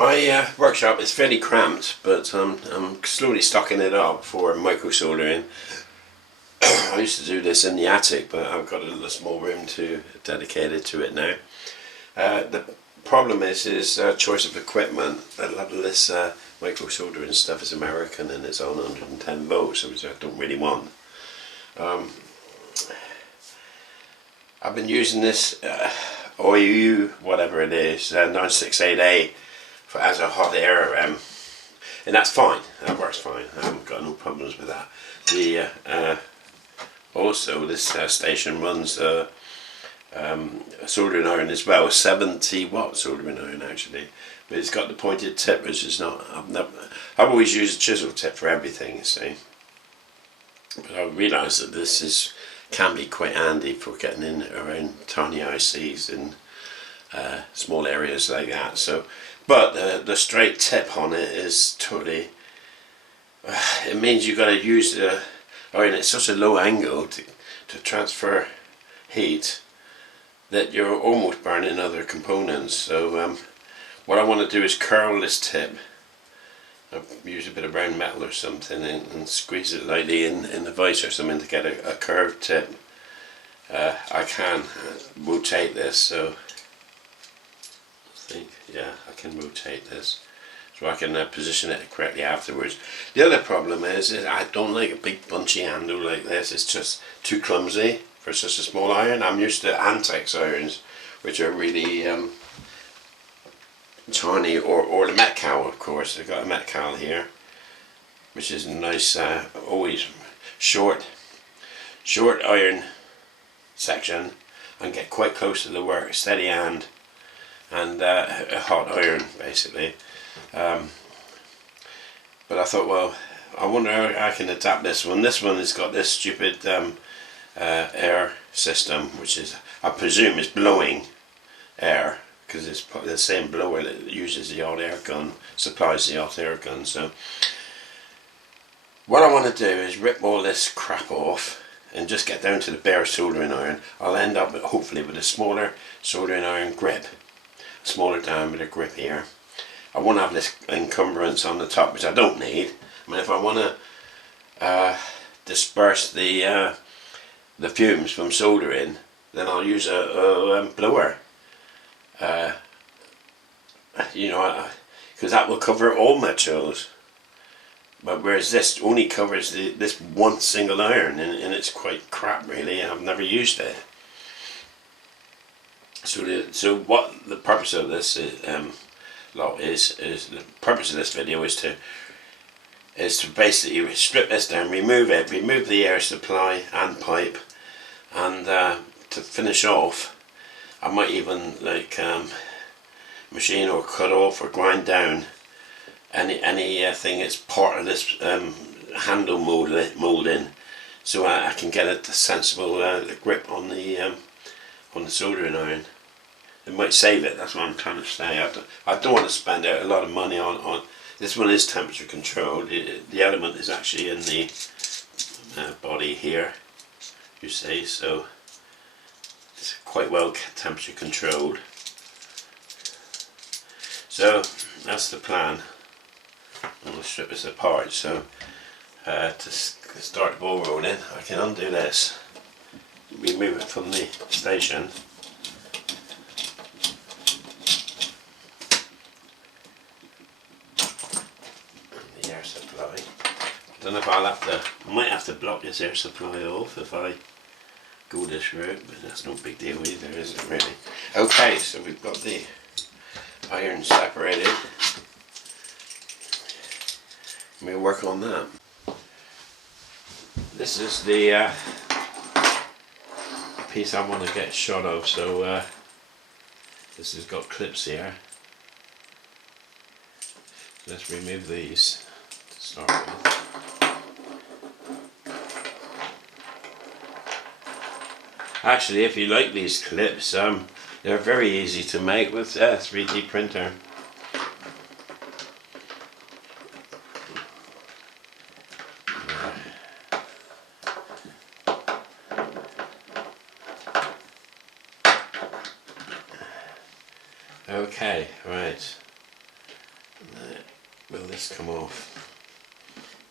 My workshop is fairly cramped, but I'm slowly stocking it up for micro soldering. I used to do this in the attic, but I've got a little small room dedicated to it now. The problem is choice of equipment. A lot of this micro soldering stuff is American and it's on 110 volts, which I don't really want. I've been using this Aoyue, whatever it is, 968A as a hot air, and that's fine. That works fine. I haven't got no problems with that. Also, this station runs a soldering iron as well, 70-watt soldering iron actually, but it's got the pointed tip, which is not. I've always used a chisel tip for everything, you see. But I realised that this can be quite handy for getting in around tiny ICs in small areas like that. So, but the straight tip on it is totally. It means you've got to use the iron at such a low angle to transfer heat that you're almost burning other components. So what I want to do is curl this tip. I'll use a bit of brown metal or something and squeeze it lightly in the vise or something to get a curved tip. I can rotate this, so I think, yeah, I can rotate this so I can position it correctly afterwards. The other problem is I don't like a big bunchy handle like this. It's just too clumsy for such a small iron. I'm used to Antex irons, which are really tiny, or the Metcal, of course. I've got a Metcal here, which is a nice, always short iron section, and get quite close to the work, steady hand, and a hot iron basically. But I thought, well, I wonder how I can adapt this one. This one has got this stupid air system, which is, I presume, is blowing air, because it's the same blower that uses the hot air gun, supplies the hot air gun. So what I want to do is rip all this crap off and just get down to the bare soldering iron. I'll end up hopefully with a smaller soldering iron grip, a smaller diameter grip here. I won't have this encumbrance on the top, which I don't need. I mean, if I want to disperse the fumes from soldering, then I'll use a blower. You know, because that will cover all my tools. But whereas this only covers this one single iron, and it's quite crap really. I've never used it. So what the purpose of this is, the purpose of this video is to basically strip this down, remove the air supply and pipe, and to finish off, I might even machine or cut off or grind down anything that's part of this handle moulding, so I can get a sensible grip on the soldering iron. It might save it. That's what I'm trying to say. I don't want to spend out a lot of money on this one. Is temperature controlled. The element is actually in the body here, you see, so it's quite well temperature controlled. So that's the plan. I'm going to strip this apart. So to start the ball rolling, I can undo this, remove it from the station. The air supply. I don't know if I might have to block this air supply off if I go this route, but that's no big deal either, is it really? Okay, so we've got the iron separated. We'll work on that. This is the piece I want to get shot of, so this has got clips here. Let's remove these to start with. Actually, if you like these clips, they're very easy to make with a 3D printer. Okay, right. Will this come off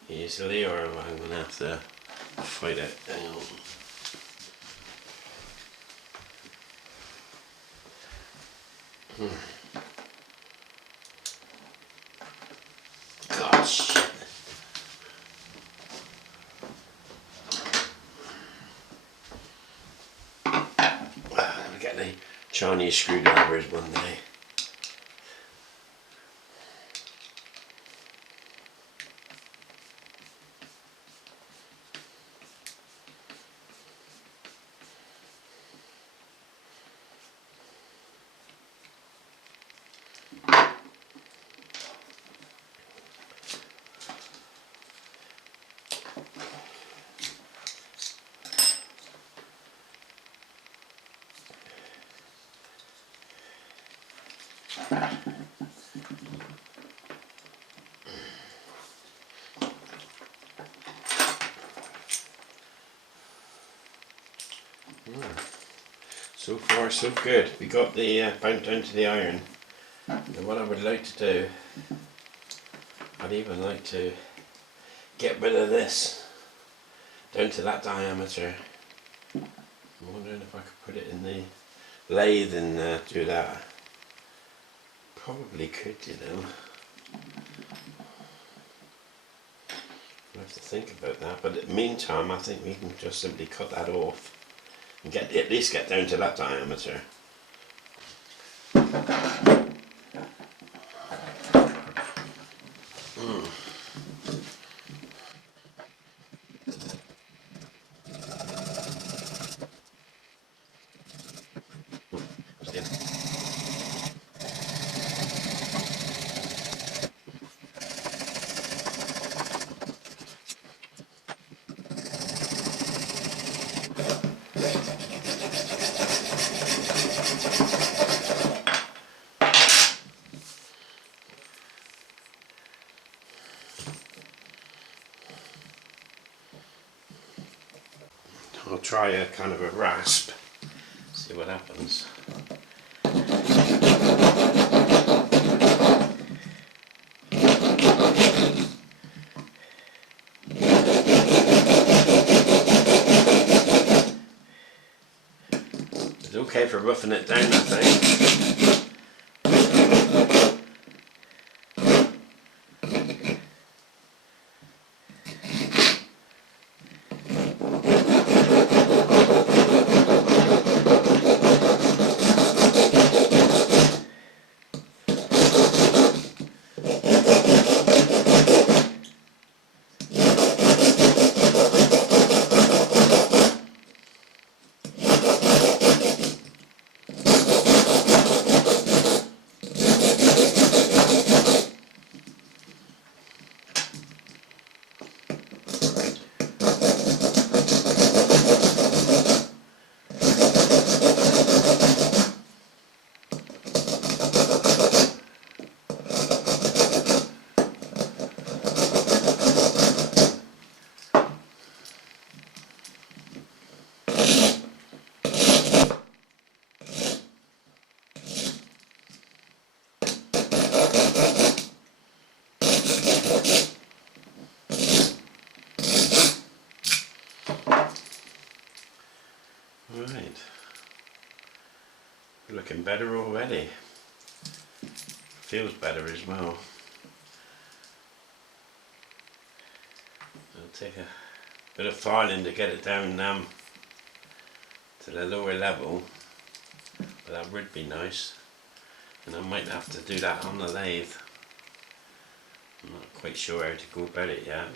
easily, or am I going to have to fight it? Hang on. God, shit. I'll get the Chinese screwdrivers one day. So far so good. We got the bound down to the iron. And what I would like to do, I'd even like to get rid of this down to that diameter. I'm wondering if I could put it in the lathe and do that. Probably could, you know. I'll have to think about that, but in the meantime I think we can just simply cut that off and at least get down to that diameter. I'll try a kind of a rasp, see what happens. It's okay for roughing it down, I think. Right, looking better already. Feels better as well. I'll take a bit of filing to get it down to the lower level, but that would be nice, and I might have to do that on the lathe. I'm not quite sure how to go about it yet.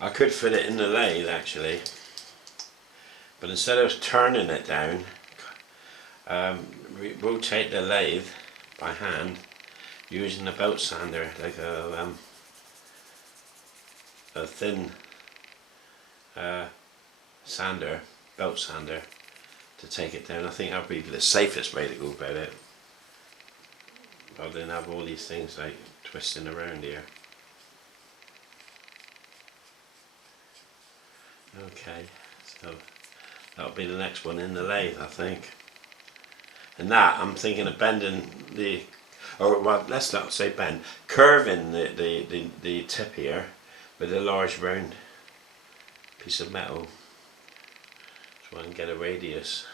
I could fit it in the lathe actually, but instead of turning it down, rotate the lathe by hand using a belt sander, like a thin sander, belt sander, to take it down. I think that would be the safest way to go about it, rather than have all these things like twisting around here. Okay, so that'll be the next one in the lathe, I think. And that, I'm thinking of bending the... or well, let's not say bend, curving the tip here with a large round piece of metal. Try and get a radius.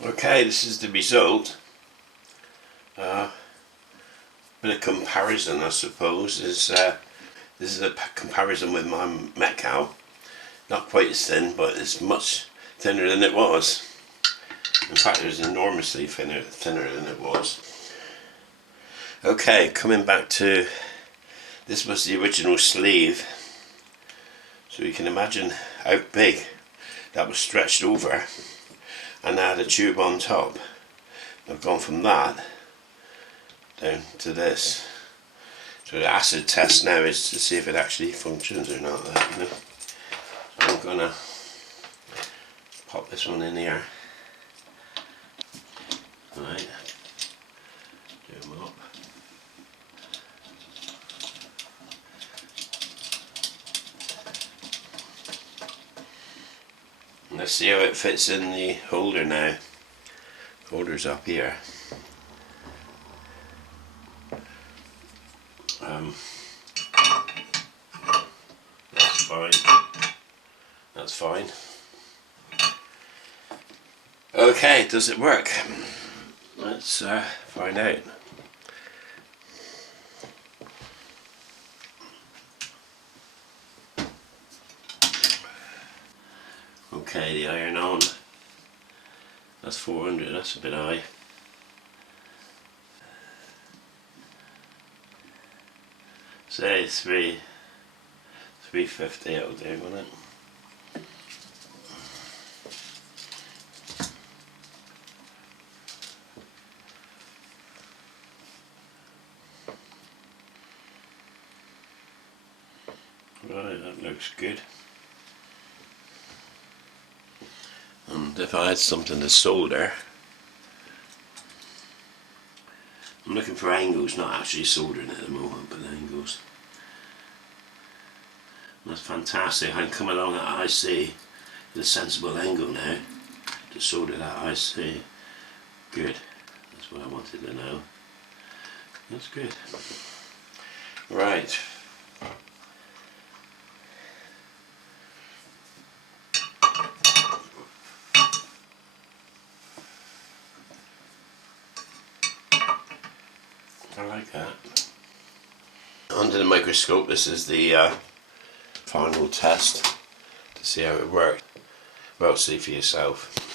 Okay, this is the result. Bit of comparison, I suppose. This is a comparison with my Met cow. Not quite as thin, but it's much thinner than it was. In fact, it was enormously thinner than it was. Okay, coming back to, this was the original sleeve. So you can imagine how big that was stretched over. And I had a tube on top. I've gone from that down to this. So the acid test now is to see if it actually functions or not. You know? So I'm gonna pop this one in here. Right, do them up. And let's see how it fits in the holder now. The holder's up here. That's fine. That's fine. Okay, does it work? Let's find out. Okay, the iron on. That's 400, that's a bit high. Say 350 it'll do, won't it? Right, that looks good. And if I had something to solder, I'm looking for angles, not actually soldering at the moment, but angles. And that's fantastic. I can come along at IC with a sensible angle now to solder that IC. Good. That's what I wanted to know. That's good. Right. I like that. Under the microscope, this is the final test to see how it works. Well, see for yourself.